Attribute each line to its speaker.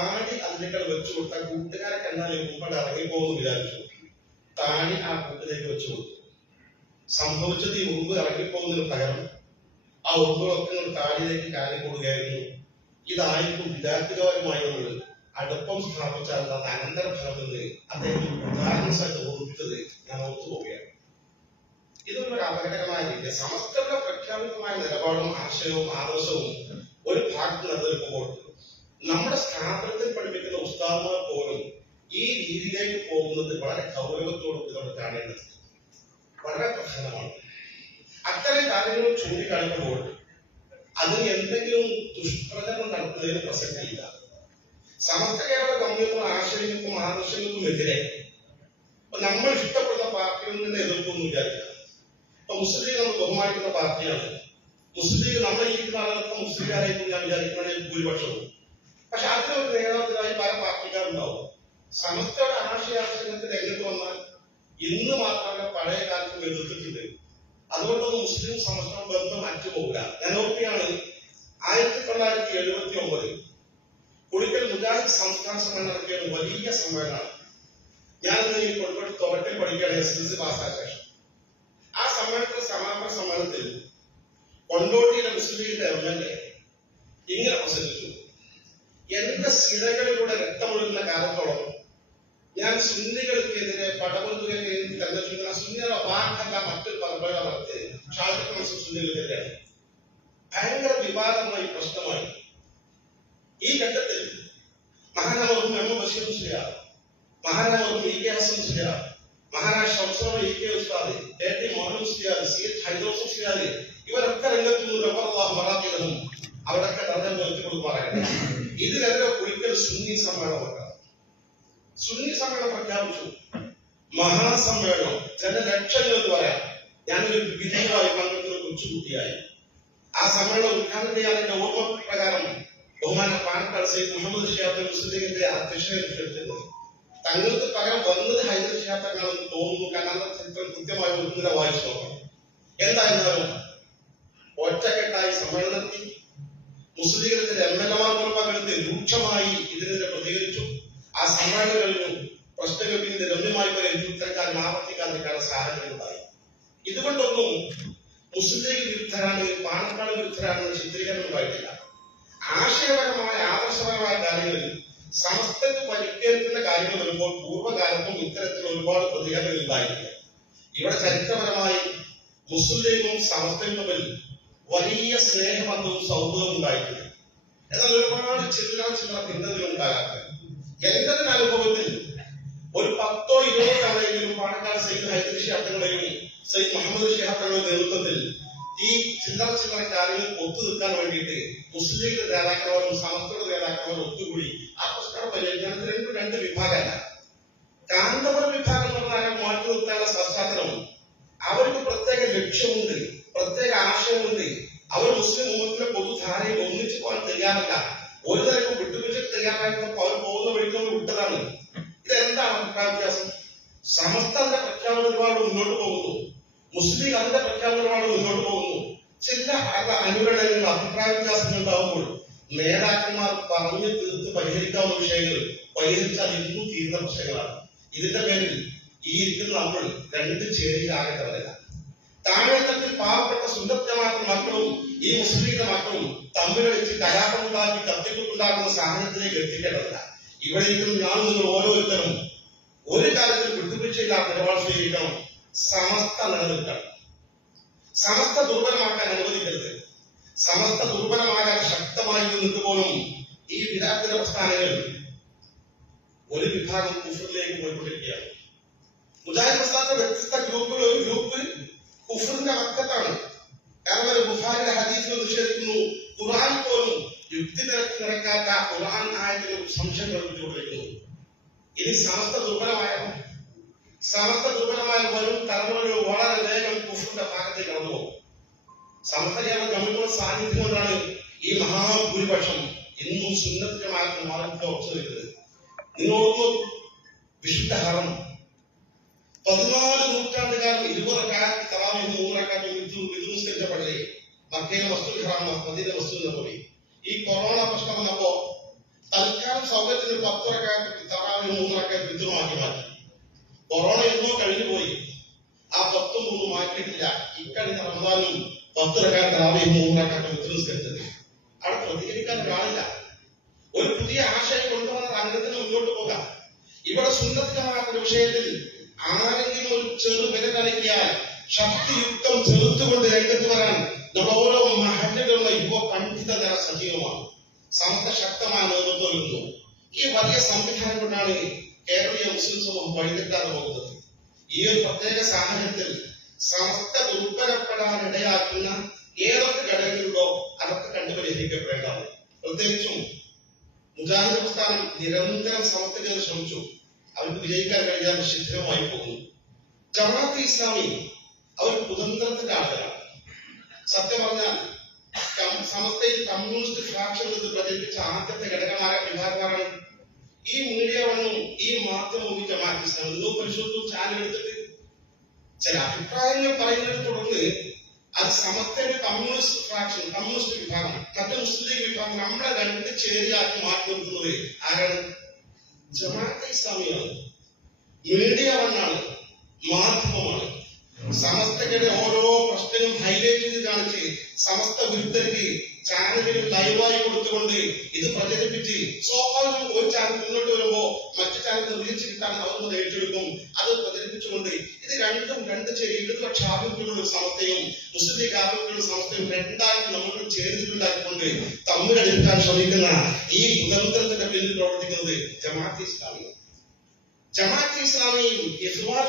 Speaker 1: താടി അതിനേക്കാൾ വെച്ചു കൊടുത്താൽ കൂട്ടുകാരെ കണ്ടാൽ മുമ്പ് ഇറങ്ങിപ്പോകുന്നു വിചാരിച്ചു. താടി ആ കൂട്ടിലേക്ക് വെച്ചു കൊടുത്തു. സംഭവിച്ചത് ഈ ഉറുമ്പ് ഇറങ്ങിപ്പോകുന്നതിന് പകരം ആ ഇങ്ങോട്ട് താടിയിലേക്ക് കാര്യം കൊടുക്കുകയായിരുന്നു ഇതായിരിക്കും നമ്മൾ അടുപ്പം സ്ഥാപിച്ചാൽ അനന്തരഫലം എന്ന് അദ്ദേഹം ഉദാഹരണ സ്ഥലത്ത് ഓർമ്മിച്ചത് ഞാൻ ഓർത്തു പോവുകയാണ്. ഇതൊരു അപകടകരമായ രീതി സമസ്തയുടെ പ്രഖ്യാപിതമായ നിലപാടും ആശയവും ആദർശവും ഒരു ഭാഗത്ത് നിലനിൽക്കുമ്പോൾ നമ്മുടെ സ്ഥാപനത്തിൽ പഠിപ്പിക്കുന്ന ഉസ്താദ്മാർ പോലും ഈ രീതിയിലേക്ക് പോകുന്നത് വളരെ ഗൗരവത്തോടുകൂടി നമ്മൾ കാണേണ്ടത് വളരെ പ്രധാനമാണ്. അത്തരം കാര്യങ്ങൾ ചൂണ്ടിക്കാണിക്കുമ്പോൾ അതിന് എന്തെങ്കിലും ദുഷ്പ്രചരണം നടത്തുന്നതിന് പ്രസക്തിയില്ല. സമസ്ത കേരള കമ്മ്യൂണിസ്റ്റ് ആശയങ്ങൾക്കും ആദർശങ്ങൾക്കും എതിരെ നമ്മൾ ഇഷ്ടപ്പെടുന്ന പാർട്ടിയിൽ നിന്ന് എതിർപ്പൊന്നും വിചാരിക്കുക. ഇപ്പൊ മുസ്ലിം ലീഗ് നമ്മൾ ബഹുമാനിക്കുന്ന പാർട്ടിയാണ്. മുസ്ലിം ലീഗ് നമ്മൾ ഇരിക്കുന്ന ആളുകൾക്ക് മുസ്ലിംകാരായിരിക്കും ഞാൻ വിചാരിക്കുന്നതിൽ ഭൂരിപക്ഷവും. പക്ഷെ ഒരു നേതാക്കളായി പല പാർട്ടിക്കാരുണ്ടാവും സമസ്തയുടെ ആശയാശയത്തിൽ രംഗത്ത് വന്നാൽ ഇന്ന് മാത്രമല്ല പഴയ കാലത്തും എതിർത്തിട്ടുണ്ട് അതുകൊണ്ടൊന്നും മുസ്ലിം സമസ്തം ബന്ധം അറ്റുപോകില്ല. ഞാൻ ഓർക്കുകയാണ് ആയിരത്തി തൊള്ളായിരത്തി എഴുപത്തി ഒമ്പതിൽ കുളിക്കൽ മുജാഹിദ് സംസ്ഥാന സമ്മേളനം നടത്തിയ ഒരു വലിയ സമ്മേളനമാണ്. ഞാൻ ഈ കോഴിക്കോട് തുറക്കൽ പഠിക്കുകയാണ് എസ് എൽ സി പാസ്സായ ശേഷം. ആ സമ്മേളനത്തിൽ സമാപന സമ്മേളനത്തിൽ കൊണ്ടോട്ടിയിലെ മുസ്ലിം ലീഗിന്റെ എം എൽ എ ഇങ്ങനെ പ്രസംഗിച്ചു. എന്റെ സിരകളിലൂടെ രക്തമൊഴുകുന്ന കാലത്തോളം ഞാൻ സുന്നികൾക്കെതിരെ പടവന്തുകരെ തെരഞ്ഞെടുക്കുന്ന വാക്കല്ല മറ്റൊരു പരമ്പര നടത്തി. ഭയങ്കര വിവാദമായി പ്രശ്നമായി. ഈ ഘട്ടത്തിൽ മഹാനവർക്കും എം ബഷീർ ചെയ്യാം മഹാനവർക്കും ഇ കെ ഹസൻ മുസ്ലിയാർ മഹാനായ ഷംസോറ ഇ കെ ഉസ്താദ് ഇവരൊക്കെ രംഗത്ത് നിന്ന് റബ്ബറല്ലാഹു മറാത്തിയതും അവരൊക്കെ തന്നെ നിർത്തി കൊടുക്കുമാറാകട്ടെ ഇതിനെതിരെ ഒരിക്കൽ സുന്നി സമ്മേളനം സുന്നി സമ്മേളനം പ്രഖ്യാപിച്ചു. മഹാസമ്മേളനം. ജനലക്ഷങ്ങൾ എന്ന് പറയാം ഞാനൊരു വിധിയുമായി പങ്കെടുക്കുന്ന കൊച്ചുകുട്ടിയായി. ആ സമ്മേളനം ഉദ്ഘാടനം ചെയ്യാൻ ഓർമ്മ പ്രകാരം ബഹുമാന പാലക്കാട് സൈഡ് മുഹമ്മദ് ഷിയാബ് മുസ്ലിമിന്റെ അധ്യക്ഷനെടുത്തിരുന്നു തങ്ങൾക്ക് പകരം വന്നത് ഹൈദർ ഷിയാബാണെന്ന് തോന്നുന്നു. കാരണം ചരിത്രം കൃത്യമായി ഒന്നിനെ വായിച്ചു നോക്കണം. എന്തായിരുന്നാലും ഒറ്റക്കെട്ടായി സമ്മേളനത്തിൽ മുസ്ലിങ്ങളുടെ എം എൽ രൂക്ഷമായി ഇതിനെതിരെ പ്രതികരിച്ചു. ആ സമ്മേളനം കഴിഞ്ഞു. പ്രശ്നങ്ങൾ രമ്യമായി പോലെ ഇത്തരക്കാരൻ ആവർത്തിക്കാതിരിക്കാനുള്ള സാഹചര്യം ഉണ്ടായി. ഇതുകൊണ്ടൊന്നും മുസ്ലിം ലീഗ് വിരുദ്ധരാണ് പാലക്കാട് വിരുദ്ധരാണെന്ന് ചിത്രീകരണം ഉണ്ടായിട്ടില്ല. ആശയപരമായ ആദർശപരമായ കാര്യങ്ങളിൽ സമസ്തക്ക് പരിക്കേൽക്കുന്ന കാര്യങ്ങൾ വരുമ്പോൾ പൂർവകാലത്തും ഇത്തരത്തിൽ ഒരുപാട് പ്രതികരണങ്ങൾ ഉണ്ടായിട്ടില്ല. ഇവിടെ ചരിത്രപരമായി മുസ്ലിം ലീഗും സമസ്തയും തമ്മിൽ വലിയ സ്നേഹബന്ധവും സൗഹൃദവും ഉണ്ടായിട്ടുണ്ട് എന്നാൽ ഒരുപാട് ചില്ലറ ചില്ലറ ഭിന്നതകൾ ഉണ്ടാകാത്തത് എന്റെ അനുഭവത്തിൽ ഒരു പത്തോ ഇരുപതോ കാലയെങ്കിലും പാണക്കാട് സൈദ് ഹൈദർ ഷിഹാബുകളുടെയും സൈദ് മുഹമ്മദ് ഷിഹാബുകളുടെ നേതൃത്വത്തിൽ ഈ ചില്ലറ ചില്ലറ കാര്യങ്ങൾ ഒത്തു നിൽക്കാൻ വേണ്ടിയിട്ട് മുസ്ലിം നേതാക്കളോടും സമസ്തയുടെ നേതാക്കന്മാരും ഒത്തുകൂടി ആ പ്രശ്നം പരിഹരിക്കാൻ രണ്ടും രണ്ട് വിഭാഗമല്ല കാന്തപുര വിഭാഗം എന്ന് പറഞ്ഞാൽ മാറ്റി നിർത്താനുള്ള പശ്ചാത്തലമുണ്ട് അവർക്ക് പ്രത്യേക ലക്ഷ്യമുണ്ട് പ്രത്യേക ആശയമുണ്ട്. അവർ മുസ്ലിം ഉമ്മത്തിലെ പൊതുധാരയിൽ ഒന്നിച്ചു പോകാൻ തയ്യാറല്ല. ഒരു തരക്കും വിട്ടുവീഴ്ച തയ്യാറായിരുന്നപ്പോ അവർ പോകുന്ന വഴിക്ക് വിട്ടതാണ്. ഇതെന്താണ് അഭിപ്രായ വ്യത്യാസം? സമസ്ത അതിന്റെ പ്രഖ്യാപന മുന്നോട്ട് പോകുന്നു. മുസ്ലിം അതിന്റെ പ്രഖ്യാപന ഒരുപാട് മുന്നോട്ട് പോകുന്നു. ചില അ- അനുരണനങ്ങൾ അഭിപ്രായ വ്യത്യാസങ്ങൾ ഉണ്ടാകുമ്പോൾ നേതാക്കന്മാർ പറഞ്ഞു തീർത്ത് പരിഹരിക്കാവുന്ന വിഷയങ്ങൾ പരിഹരിച്ചാൽ ഇന്നും തീരുന്ന പ്രശ്നങ്ങളാണ്. ഇതിന്റെ പേരിൽ ഈ ഇരിക്കുന്ന നമ്മൾ രണ്ട് ചേരിയിലാകേണ്ടവരല്ല. താഴെത്തട്ടിൽ പാവപ്പെട്ട സുന്ദരമാക്കുന്ന മക്കളും ഈ മുസ്ലിമിന്റെ മക്കളും തമ്മിൽ വെച്ച് കലാപമുണ്ടാക്കി കത്തിക്കുണ്ടാക്കുന്ന സാഹചര്യത്തിലേക്ക് എത്തിക്കേണ്ടതല്ല. ഇവിടെ ഇരിക്കുന്ന ഞാൻ നിങ്ങൾ ഓരോരുത്തരും ഒരു കാലത്തിൽ വിട്ടുവീഴ്ചയില്ലാത്ത നിലപാട് സ്വീകരിക്കണം. സമസ്ത നിലനിൽക്കണം. സമസ്ത ദുർബലമാക്കാൻ അനുവദിക്കരുത്. സമസ്ത ദുർബലമാകാൻ ശക്തമായി നിന്നിട്ട് പോലും ഈ വിരാത്തിന്റെ പ്രസ്ഥാനങ്ങൾ ഒരു വിഭാഗം കുഫറിലേക്ക് പോയിക്കൊണ്ടിരിക്കുകയാണ്. മുജാഹിദ് പ്രസ്ഥാനത്തെ വ്യത്യസ്ത ഗ്രൂപ്പുകൾ ഒരു ഗ്രൂപ്പ് കുഫറിന്റെ വക്കത്താണ്. കാരണം ബുഹാരിയുടെ ഹദീസിൽ നിഷേധിക്കുന്നു ഖുർആൻ പോലും യുക്തി നിരക്ക് നിരക്കാത്ത ഖുർആൻ ആയതിലും സംശയം പ്രകടിപ്പിച്ചുകൊണ്ടിരിക്കുന്നു ഇനി സമസ്ത ദുർബലമായോ സമസ്ത ദുർബലമായ വരും തലമുറകൾ വളരെ വേഗം കുഫറിന്റെ ഭാഗത്തേക്ക് കടന്നു സമസ്ത കേരള ഗവൺമെന്റ് സാന്നിധ്യം കൊണ്ടാണ് ഈ മഹാഭൂരിപക്ഷം ഇന്നും സുന്നത്തിന്റെ മാർഗം മാർഗത്തിൽ ഉറച്ചു നിൽക്കുന്നത് നിങ്ങളോട് വിശുദ്ധ ഹറം പതിനാല് നൂറ്റാണ്ടുകാലം ഇരുപത് കാലത്ത് തറാവിൽ മൂന്നരക്കാലത്ത് വിധ്വംസിച്ച പള്ളി മക്കയിലെ വസ്തു ഹറാം മദീന വസ്തു ഈ കൊറോണ പ്രശ്നം വന്നപ്പോ തൽക്കാലം സൗകര്യത്തിന് പത്തുറക്കാറ്റ് തറാവിന് മൂന്നുറക്കാറ്റ് വിദ്രമാക്കി മാറ്റി. കൊറോണ എന്നോ കഴിഞ്ഞു പോയി. ആ പത്തും മൂന്നും മാറ്റിയിട്ടില്ല. ഇക്കഴിഞ്ഞ റമദാനും പത്തുറക്കാറ്റ് തറാവിയും മൂന്നുറക്കാറ്റ് വിദ്ര നിസ്കരിച്ചത് അവിടെ പ്രതികരിക്കാൻ കാണില്ല. ഒരു പുതിയ ആശയം കൊണ്ടുവന്ന രംഗത്തിന് മുന്നോട്ട് പോകാം. ഇവിടെ സുന്ദരമാക്കുന്ന വിഷയത്തിൽ ആരെങ്കിലും ഒരു ചെറു കളിക്കാൻ ശക്തിയുക്തം ചെറുത്തുകൊണ്ട് രംഗത്ത് വരാൻ നമ്മൾ ഓരോ മഹല്ലിലുള്ള യുവ പണ്ഡിതര സജീവമാണ് സമസ്ത ശക്തമായ നേതൃത്വം നൽകുന്നു. ഈ വലിയ സംവിധാനം കൊണ്ടാണ് കേരളീയ മുസ്ലിം സമൂഹം വഴിതെറ്റാതെ പോകുന്നത്. ഈ ഒരു പ്രത്യേക സാഹചര്യത്തിൽ സമസ്ത ദുർബലപ്പെടാൻ ഇടയാക്കുന്ന ഏതൊക്കെ ഘടകങ്ങളുണ്ടോ അതൊക്കെ കണ്ടുപരിഹരിക്കപ്പെടേണ്ടതാണ് പ്രത്യേകിച്ചും മുജാഹിദ് പ്രസ്ഥാനം നിരന്തരം സമത്വത്തിന് ശ്രമിച്ചു. അവർക്ക് വിജയിക്കാൻ കഴിഞ്ഞാൽ ശിഥിലമായി പോകുന്നു. ജമാഅത്ത് ഇസ്ലാമി അവർ കുതന്ത്രത്തിന്റെ ആളുകളാണ് സത്യം പറഞ്ഞാൽ സമസ്തയിൽ കമ്മ്യൂണിസ്റ്റ് ഫ്രാക്ഷൻ എന്ന് പ്രചരിപ്പിച്ച ആദ്യത്തെ ഘടകമായ വിഭാഗമാണ് ഈ മീഡിയ വണ്ണും ഈ മാധ്യമവും ജമാഅത്ത് ഇസ്ലാം നിങ്ങൾ പരിശോധിച്ചു ചാനൽ എടുത്തിട്ട് ചില അഭിപ്രായങ്ങൾ പറയുന്നതിനെ തുടർന്ന് അത് സമസ്തയുടെ കമ്മ്യൂണിസ്റ്റ് ഫ്രാക്ഷൻ കമ്മ്യൂണിസ്റ്റ് വിഭാഗമാണ് മറ്റു മുസ്ലിം വിഭാഗം നമ്മളെ രണ്ട് ചേരിയാക്കി മാറ്റി നിർത്തുന്നത് ആരാണ്? ജമാഅത്തെ ഇസ്ലാമിയാണ് മീഡിയ വണ്ണാണ് മാധ്യമമാണ്. സമസ്തയുടെ ഓരോ പ്രശ്നങ്ങളും ഹൈലൈറ്റ് ചെയ്ത് കാണിച്ച് സമസ്ത വിരുദ്ധർക്ക് ചാനലുകൾ ലൈവായി കൊടുത്തുകൊണ്ട് ഇത് പ്രചരിപ്പിച്ച് സ്വാഭാവികം ഒരു ചാനൽ മുന്നോട്ട് വരുമ്പോ മറ്റു ചാനൽ റീച്ച് കിട്ടാൻ അവർ ഏറ്റെടുക്കും അത് പ്രചരിപ്പിച്ചുകൊണ്ട് ഇത് രണ്ടും രണ്ട് ചെ- ഇടതുപക്ഷ ആഭിമുഖ്യമുള്ള സമസ്തയും മുസ്ലിം ലീഗ് ആഭിമുഖ്യമുള്ള സമസ്തയും രണ്ടായി നമ്മൾ ചേർന്നിട്ടുണ്ടാക്കിക്കൊണ്ട് തമ്മിലെടുക്കാൻ ശ്രമിക്കുന്ന ഈ കുതന്ത്രത്തിന്റെ പിന്നിൽ പ്രവർത്തിക്കുന്നത് ജമാഅത്ത് ഇസ്ലാമിയാണ് ജമാഅത്ത് ഇസ്ലാമിയും ഇഖ്വാൻ